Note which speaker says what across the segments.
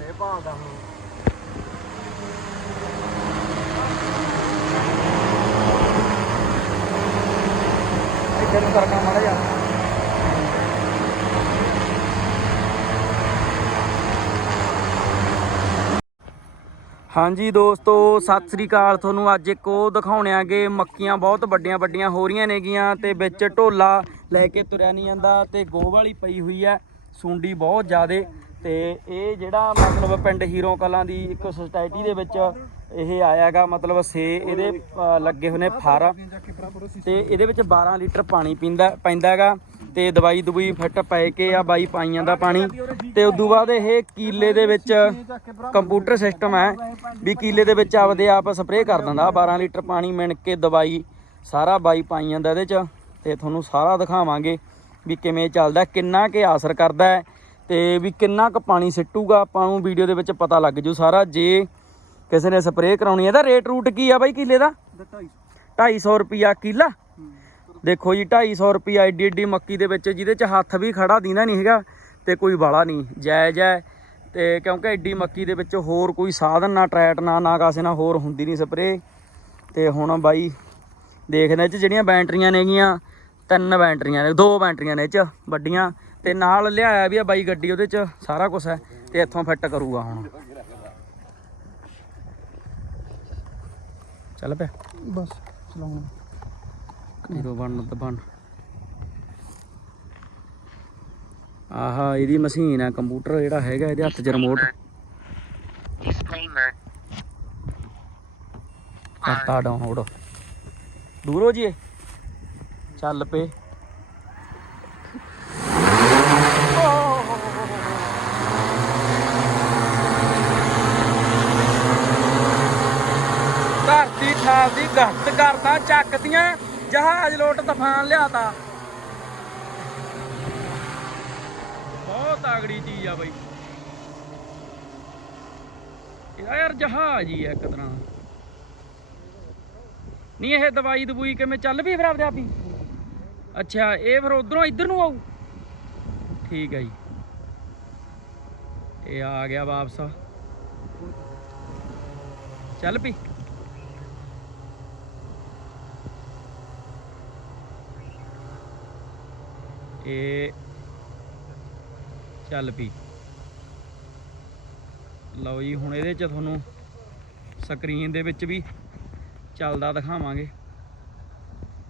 Speaker 1: ਇਹ ਭਾਲਦਾ ਹੁਣ। ਇੱਧਰ ਨੂੰ ਕਰਨਾ ਮਾੜਾ ਜਾ ਹਾਂਜੀ ਦੋਸਤੋ, ਸਤਿ ਸ੍ਰੀ ਅਕਾਲ। ਤੁਹਾਨੂੰ ਅੱਜ ਇੱਕ ਉਹ ਦਿਖਾਉਣਿਆਗੇ ਮੱਕੀਆਂ ਬਹੁਤ ਵੱਡੀਆਂ ਵੱਡੀਆਂ ਹੋ ਰਹੀਆਂ ਨੇਗੀਆਂ ਤੇ ਵਿੱਚ ਢੋਲਾ ਲੈ ਕੇ ਤੁਰਿਆ ਨਹੀਂ ਜਾਂਦਾ ਤੇ ਗੋਹ ਵਾਲੀ ਪਈ ਹੋਈ ਹੈ। ਸੁੰਡੀ ਬਹੁਤ ਜ਼ਿਆਦੇ। ਤੇ ਇਹ ਜਿਹੜਾ ਮਤਲਬ ਪਿੰਡ ਹੀਰੋ ਕਲਾਂ ਦੀ ਇੱਕ ਸੁਸਾਇਟੀ ਦੇ ਵਿੱਚ ਇਹ ਆਇਆਗਾ ਮਤਲਬ ਸੇ ਇਹਦੇ ਅ, ਲੱਗੇ ਹੋਏ ਨੇ ਫਾਰ ਤੇ ਇਹਦੇ ਵਿੱਚ 12 ਲੀਟਰ ਪਾਣੀ ਪੀਂਦਾ ਪੈਂਦਾਗਾ ਤੇ ਦਵਾਈ ਦਵਾਈ ਫਿੱਟ ਪੈ ਕੇ ਆ ਬਾਈ ਪਾਈਆਂ ਦਾ ਪਾਣੀ। ਤੇ ਉਦੋਂ ਬਾਅਦ ਇਹ ਕੀਲੇ ਦੇ ਵਿੱਚ ਕੰਪਿਊਟਰ ਸਿਸਟਮ ਹੈ ਵੀ ਕੀਲੇ ਦੇ ਵਿੱਚ ਆਪਦੇ ਆਪ ਸਪਰੇਅ ਕਰ ਦਿੰਦਾ 12 ਲੀਟਰ ਪਾਣੀ ਮਿਣ ਕੇ ਦਵਾਈ ਸਾਰਾ ਬਾਈ ਪਾਈਆਂ ਦਾ ਇਹਦੇ ਚ। ਤੇ ਤੁਹਾਨੂੰ ਸਾਰਾ ਦਿਖਾਵਾਂਗੇ ਵੀ ਕਿਵੇਂ ਚੱਲਦਾ ਕਿੰਨਾ ਕੇ ਅਸਰ ਕਰਦਾ ਹੈ। ਤੇ ਵੀ ਕਿੰਨਾ ਕੁ ਪਾਣੀ ਸਿੱਟੂਗਾ ਆਪਾਂ ਨੂੰ ਵੀਡੀਓ ਦੇ ਵਿੱਚ ਪਤਾ ਲੱਗ ਜੂ ਸਾਰਾ। ਜੇ ਕਿਸੇ ਨੇ ਸਪਰੇਅ ਕਰਾਉਣੀ ਹੈ ਤਾਂ ਰੇਟ ਰੂਟ ਕੀ ਆ ਬਾਈ ਕਿੱਲੇ ਦਾ? 250 ਰੁਪਿਆ ਕਿੱਲਾ। ਦੇਖੋ ਜੀ 250 ਰੁਪਿਆ ਏਡੀ ਏਡੀ ਮੱਕੀ ਦੇ ਵਿੱਚ ਜਿਹਦੇ ਚ ਹੱਥ ਵੀ ਖੜਾ ਦੀਨਾ ਨਹੀਂ ਹੈਗਾ ਤੇ ਕੋਈ ਵਾਲਾ ਨਹੀਂ। ਜਾਇਜ਼ ਹੈ ਤੇ ਕਿਉਂਕਿ ਏਡੀ ਮੱਕੀ ਦੇ ਵਿੱਚ ਹੋਰ ਕੋਈ ਸਾਧਨ ਨਾ ਟਰੈਟ ਨਾ ਨਾ ਕਾਸੇ ਨਾ ਹੋਰ ਹੁੰਦੀ ਨਹੀਂ ਸਪਰੇਅ। ਤੇ ਹੁਣ ਬਾਈ ਦੇਖਦੇ ਇਹ ਚ ਜਿਹੜੀਆਂ ਬੈਟਰੀਆਂ ਨੇਗੀਆਂ ਤਿੰਨ ਬੈਟਰੀਆਂ ਨੇ ਦੋ ਬੈਟਰੀਆਂ ਨੇ ਇਹ ਚ ਵੱਡੀਆਂ। ਤੇ ਨਾਲ ਲਿਆਇਆ ਵੀ ਆ ਬਾਈ ਗੱਡੀ ਉਹਦੇ ਚ ਸਾਰਾ ਕੁਝ ਹੈ ਤੇ ਇੱਥੋਂ ਫਿੱਟ ਕਰੂਗਾ ਹੁਣ। ਚੱਲ ਪਿਆ।
Speaker 2: ਬਸ ਚਲਾਉਣਾ।
Speaker 1: ਜ਼ੀਰੋ ਬਣ ਤਾਂ ਬਣ। ਆਹਾ ਇਹਦੀ ਮਸ਼ੀਨ ਹੈ ਕੰਪਿਊਟਰ ਜਿਹੜਾ ਹੈਗਾ ਇਹਦੇ ਹੱਥ 'ਚ ਰਿਮੋਟ
Speaker 3: Disclaimer.
Speaker 1: ਕਰਤਾ ਡਾਊਨਲੋਡ ਦੂਰੋ ਜੀ? ਚੱਲ ਪਏ। ਧਰਤੀ ਠਾਲ ਦੀ ਗੱਤ ਕਰਦਾ, ਚੱਕਦੀਆਂ, ਜਹਾਜ਼ ਲੋਟ ਤੂਫਾਨ ਲਿਆਤਾ। ਬਹੁਤ ਤਗੜੀ ਚੀਜ਼ ਆ ਬਈ। ਇਹਦਾ ਯਾਰ ਜਹਾਜ਼ ਹੀ ਆ ਇੱਕ ਤਰ੍ਹਾਂ। ਦਾ। ਨਹੀਂ, ਇਹ ਦਵਾਈ ਦਵੂਈ ਕਿਵੇਂ ਚੱਲ ਵੀ ਫਿਰ ਆਪਦੇ ਆਪ ਹੀ? ਅੱਛਾ, ਇਹ ਫਿਰ ਉਧਰੋਂ ਇੱਧਰ ਨੂੰ ਆਊ? ਠੀਕ ਹੈ ਜੀ। ਇਹ ਆ ਗਿਆ ਵਾਪਸ। ਚੱਲ ਪਈ। ਇਹ ਚੱਲ ਪਈ। ਲਓ ਜੀ ਹੁਣ ਇਹਦੇ ਚ ਤੁਹਾਨੂੰ ਸਕਰੀਨ ਦੇ ਵਿੱਚ ਵੀ ਚੱਲਦਾ ਦਿਖਾਵਾਂਗੇ।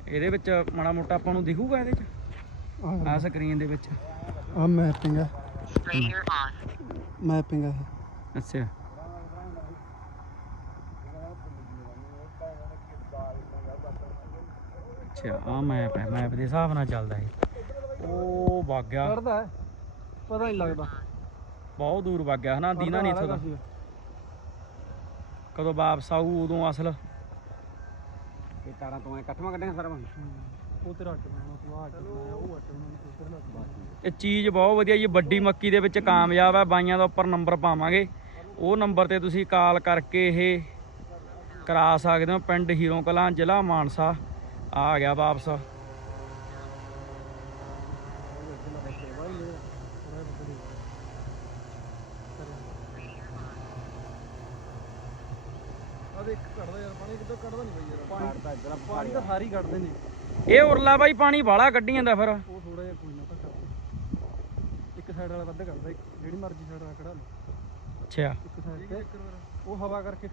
Speaker 1: ਇਹਦੇ ਵਿੱਚ ਮਾੜਾ ਮੋਟਾ ਆਪਾਂ ਨੂੰ ਦਿਖੂਗਾ ਇਹਦੇ ਚ? ਆ ਸਕਰੀਨ ਦੇ ਵਿੱਚ।
Speaker 2: ਆ। ਮੈਪਿੰਗ ਹੈ
Speaker 3: on.
Speaker 2: ਮੈਪਿੰਗ ਹੈ
Speaker 1: ਅੱਛਾ। ਅੱਛਾ ਆ ਮੈਪ ਹੈ। ਮੈਪ ਦੇ ਹਿਸਾਬ ਨਾਲ ਚੱਲਦਾ ਇਹ। ਉਹ ਵਗ ਗਿਆ।
Speaker 2: ਕਰਦਾ ਹੈ। ਪਤਾ ਨਹੀਂ ਲੱਗਦਾ।
Speaker 1: ਬਹੁਤ ਦੂਰ ਵਗ ਗਿਆ ਹਨਾ ਦੀਨਾ ਨਹੀਂ ਇੱਥੋਂ ਦਾ। ਕਦੋਂ ਵਾਪਸ ਆਊ ਉਦੋਂ ਅਸਲ।
Speaker 2: ਇਹ ਤਾਰਾਂ ਤੋਂ ਇਕੱਠਵਾਂ ਕੱਢੀਆਂ ਸਾਰਾ ਉਹ ਤੇਰਾ ਅੱਟ ਬਣਾਉਣਾ ਤੂੰ ਆ ਅੱਟ ਬਣਾਇਆ ਉਹ ਅੱਟ ਬਣਾਉਣਾ
Speaker 1: ਇਹ ਚੀਜ਼ ਬਹੁਤ ਵਧੀਆ ਜੀ ਵੱਡੀ ਮੱਕੀ ਦੇ ਵਿੱਚ ਕਾਮਯਾਬ ਹੈ ਬਾਈਆਂ ਦਾ ਉੱਪਰ ਨੰਬਰ ਪਾਵਾਂਗੇ। ਉਹ ਨੰਬਰ ਤੇ ਤੁਸੀਂ ਕਾਲ ਕਰਕੇ ਇਹ ਕਰਾ ਸਕਦੇ ਹੋ ਪਿੰਡ ਹੀਰੋ ਕਲਾਂ ਜ਼ਿਲ੍ਹਾ ਮਾਨਸਾ। ਆ ਗਿਆ ਵਾਪਸ
Speaker 2: ਆ ਦੇਖ ਕੱਢਦਾ ਯਾਰ ਪਾਣੀ ਕਿੱਦਾਂ ਕੱਢਦਾ ਨਹੀਂ ਬਈ ਯਾਰ ਪਾਣੀ ਪਾਣੀ ਤਾਂ ਸਾਰੀ ਕੱਢਦੇ ਨੇ
Speaker 1: ਇਹ ਉਰਲਾ ਬਾਈ ਪਾਣੀ ਬਾਹਲਾ ਕੱਢੀ ਜਾਂਦਾ ਫਿਰ।
Speaker 2: ਉਹ ਥੋੜਾ ਜਿਹਾ ਕੋਈ ਨਾ ਇੱਕ ਸਾਈਡ ਵਾਲਾ ਵੱਧ ਜਿਹੜੀ ਮਰਜ਼ੀ ਸਾਈਡ ਨਾਲ ਕਢਾ ਲਓ
Speaker 1: ਅੱਛਾ।
Speaker 2: ਇੱਕ ਸਾਈਡ ਤੇ ਉਹ ਹਵਾ ਕਰਕੇ